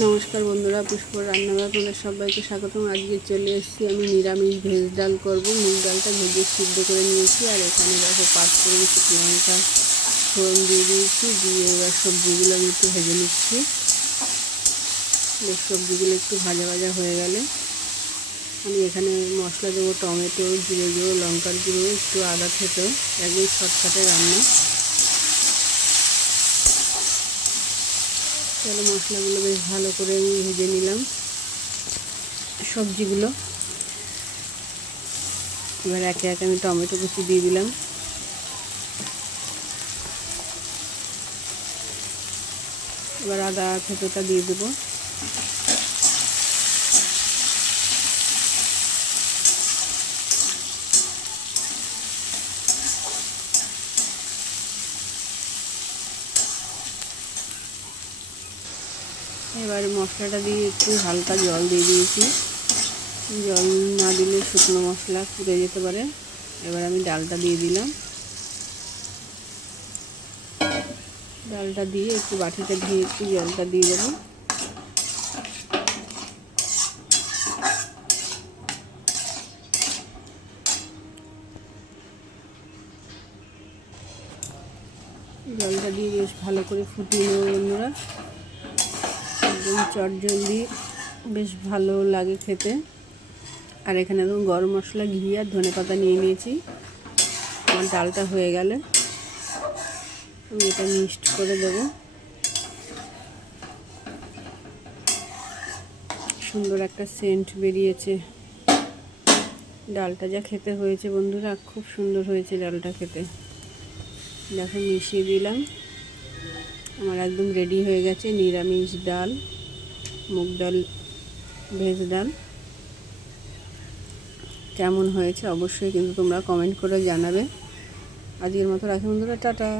নমস্কার বন্ধুরা, পুষ্প রান্নাঘর আপনাদের সবাইকে স্বাগতম। আজকে চলে এসেছি আমি নিরামিষ ভেজ ডাল করব। মুগ ডালটা ভেজে সিদ্ধ করে নিয়েছি, আর এখানে দেখো পাঁচফোড়ন, শুকনো লঙ্কা, ফোড়ন দিয়ে দিয়েছি। দিয়ে এবার সবজিগুলো আমি একটু ভেজে নিচ্ছি। সবজিগুলো একটু ভাজা ভাজা হয়ে গেলে আমি এখানে মশলা দেবো। টমেটো, জিরে গুঁড়ো, লঙ্কার গুঁড়ো, একটু আদা থেতো, একদম শর্টকাটে রান্না। চলো মশলাগুলো বেশ ভালো করে আমি ভেজে নিলাম সবজিগুলো। এবার একে একে আমি টমেটো কুচি দিয়ে দিলাম। এবার আদা থেতোটা দিয়ে দেবো। এবার মশলাটা দিয়ে একটু হালকা জল দিয়ে দিয়েছি। জল না দিলে শুকনো মশলা পুড়ে যেতে পারে। এবার আমি ডালটা দিয়ে দিলাম। ডালটা দিয়ে একটু বাটিটা ধুয়ে একটু জলটা দিয়ে দেবো। জলটা দিয়ে বেশ ভালো করে ফুটিয়ে নেবো বন্ধুরা। একদম চটজলদি, বেশ ভালো লাগে খেতে। আর এখানে একদম গরম মশলা, ঘি আর ধনেপাতা নিয়ে নিয়েছি। আমার ডালটা হয়ে গেলে আমি এটা মিক্সড করে দেবো। সুন্দর একটা সেন্ট বেরিয়েছে। ডালটা যা খেতে হয়েছে বন্ধুরা, খুব সুন্দর হয়েছে ডালটা খেতে। দেখো মিশিয়ে দিলাম। আমার একদম রেডি হয়ে গেছে নিরামিষ ডাল, মুগ ডাল, ভেজ ডাল। কেমন হয়েছে অবশ্যই কিন্তু তোমরা কমেন্ট করে জানাবে। আজকের মতো রাখি বন্ধুরা, টাটা।